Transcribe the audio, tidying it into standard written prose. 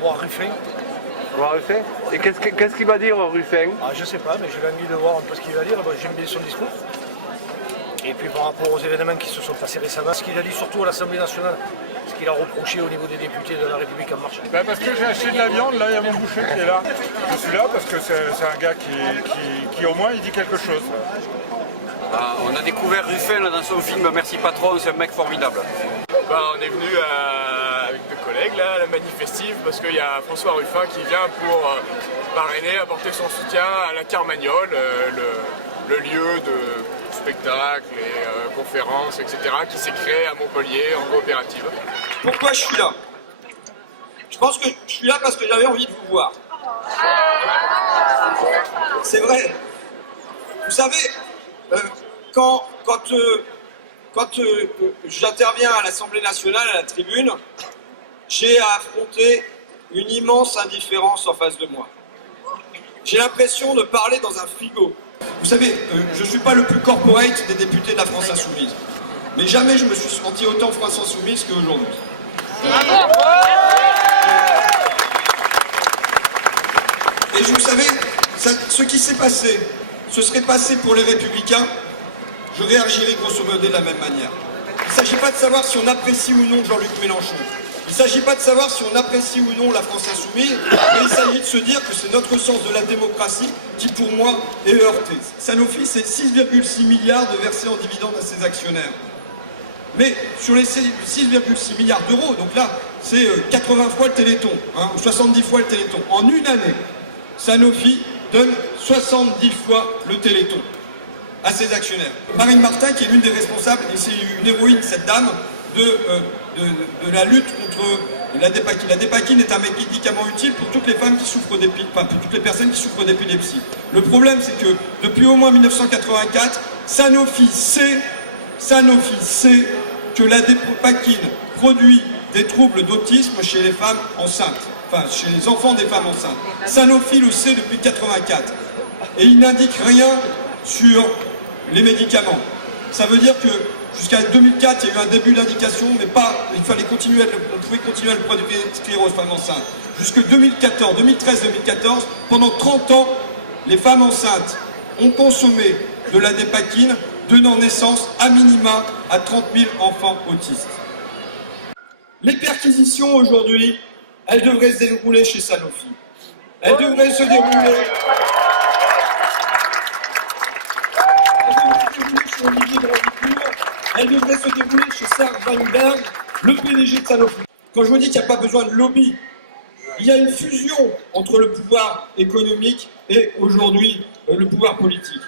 Voir Ruffin. Voir Ruffin. Et qu'est-ce qu'il va dire Ruffin? Je sais pas, mais j'ai envie de voir un peu ce qu'il va dire. J'aime bien son discours. Et puis par rapport aux événements qui se sont passés récemment, ce qu'il a dit surtout à l'Assemblée nationale, ce qu'il a reproché au niveau des députés de la République en marche. Parce que j'ai acheté de la viande, là il y a mon boucher qui est là. Je suis là parce que c'est un gars qui au moins il dit quelque chose. On a découvert Ruffin là, dans son film Merci Patron, c'est un mec formidable. On est venu avec deux collègues là, à la manifestive parce qu'il y a François Ruffin qui vient pour parrainer, apporter son soutien à la Carmagnole, le lieu de spectacles et conférences, etc. qui s'est créé à Montpellier en coopérative. Pourquoi je suis là? Je pense que je suis là parce que j'avais envie de vous voir. C'est vrai. Vous savez, quand j'interviens à l'Assemblée nationale, à la tribune, j'ai à affronter une immense indifférence en face de moi. J'ai l'impression de parler dans un frigo. Vous savez, je ne suis pas le plus corporate des députés de la France Insoumise. Mais jamais je me suis senti autant France Insoumise qu'aujourd'hui. Et vous savez, ce qui s'est passé, ce serait passé pour les Républicains, je réagirais grosso modo de la même manière. Il ne s'agit pas de savoir si on apprécie ou non Jean-Luc Mélenchon. Il ne s'agit pas de savoir si on apprécie ou non la France Insoumise, mais il s'agit de se dire que c'est notre sens de la démocratie qui, pour moi, est heurté. Sanofi, c'est 6,6 milliards de versés en dividendes à ses actionnaires. Mais sur les 6,6 milliards d'euros, donc là, c'est 80 fois le Téléthon, ou 70 fois le Téléthon. En une année, Sanofi donne 70 fois le Téléthon à ses actionnaires. Marine Martin, qui est l'une des responsables, et c'est une héroïne, cette dame, de la lutte contre la dépakine. La dépakine est un médicament utile pour toutes les femmes qui souffrent pour toutes les personnes qui souffrent d'épilepsie. Le problème, c'est que depuis au moins 1984, Sanofi sait que la dépakine produit des troubles d'autisme chez les femmes enceintes, enfin chez les enfants des femmes enceintes. Sanofi le sait depuis 1984 et il n'indique rien sur les médicaments. Ça veut dire que jusqu'à 2004, il y a eu un début d'indication, mais pas. Il fallait continuer, on pouvait continuer à le produire sclérose femmes enceintes. Jusque 2014, 2013-2014, pendant 30 ans, les femmes enceintes ont consommé de la dépakine, donnant naissance à minima à 30 000 enfants autistes. Les perquisitions aujourd'hui, elles devraient se dérouler chez Sanofi. Elles devraient se dérouler chez Olivier Brandicourt. Elle devrait se dérouler chez Serge Weinberg, le PDG de Sanofi. Quand je vous dis qu'il n'y a pas besoin de lobby, il y a une fusion entre le pouvoir économique et aujourd'hui le pouvoir politique.